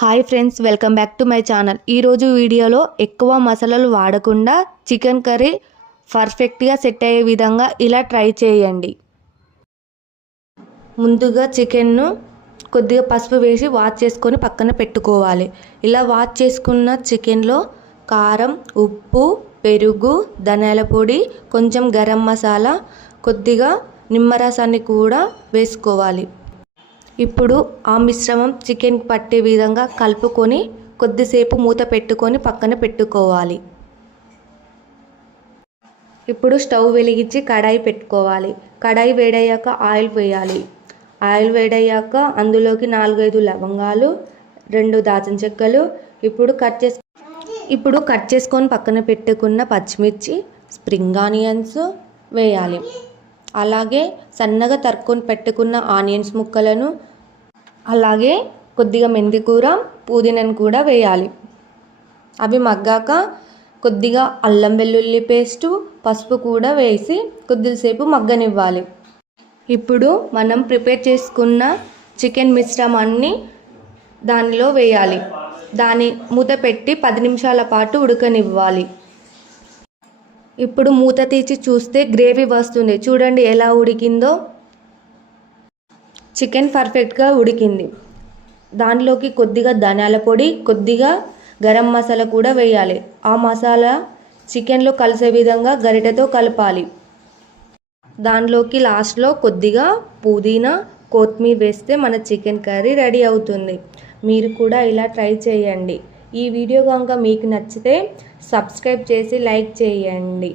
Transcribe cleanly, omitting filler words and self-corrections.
Hi friends, welcome back to my channel. ఈరోజు వీడియోలో ఎక్కువ మసాలాలు వాడకుండా చికెన్ కర్రీ పర్ఫెక్ట్గా సెట్ అయ్యే విధంగా ఇలా ట్రై చేయండి. ముందుగా చికెన్ను కొద్దిగా పసుపు వేసి వాష్ చేసుకొని పక్కన పెట్టుకోవాలి. ఇలా వాష్ చేసుకున్న చికెన్లో కారం, ఉప్పు, పెరుగు, ధనియాల పొడి, కొంచెం గరం మసాలా, కొద్దిగా నిమ్మరసాన్ని కూడా వేసుకోవాలి. ఇప్పుడు ఆ మిశ్రమం చికెన్ పట్టే విధంగా కలుపుకొని కొద్దిసేపు మూత పెట్టుకొని పక్కన పెట్టుకోవాలి. ఇప్పుడు స్టవ్ వెలిగించి కడాయి పెట్టుకోవాలి. కడాయి వేడయ్యాక ఆయిల్ వేయాలి. ఆయిల్ వేడయ్యాక అందులోకి 4-5 లవంగాలు, 2 దాల్చిన చెక్కలు, ఇప్పుడు కట్ చేసుకొని పక్కన పెట్టుకున్న పచ్చిమిర్చి, స్ప్రింగ్ ఆనియన్స్ వేయాలి. అలాగే సన్నగా తరుక్కొని పెట్టుకున్న ఆనియన్స్ ముక్కలను, అలాగే కొద్దిగా మెంతికూర, పుదీనాను కూడా వేయాలి. అవి మగ్గాక కొద్దిగా అల్లం వెల్లుల్లి పేస్టు, పసుపు కూడా వేసి కొద్దిసేపు మగ్గనివ్వాలి. ఇప్పుడు మనం ప్రిపేర్ చేసుకున్న చికెన్ మిశ్రమాన్ని దానిలో వేయాలి. దాన్ని మూత పెట్టి 10 నిమిషాల పాటు ఉడకనివ్వాలి. ఇప్పుడు మూత తీసి చూస్తే గ్రేవీ వస్తుంది. చూడండి ఎలా ఉడికిందో. చికెన్ పర్ఫెక్ట్గా ఉడికింది. దానిలోకి కొద్దిగా ధనియాల పొడి, కొద్దిగా గరం మసాలా కూడా వేయాలి. ఆ మసాలా చికెన్లో కలిసే విధంగా గరిటెతో కలపాలి. దానిలోకి లాస్ట్లో కొద్దిగా పుదీనా, కొత్తిమీర వేస్తే మన చికెన్ కర్రీ రెడీ అవుతుంది. మీరు కూడా ఇలా ట్రై చేయండి. ఈ వీడియో కనుక మీకు నచ్చితే సబ్స్క్రైబ్ చేసి లైక్ చేయండి.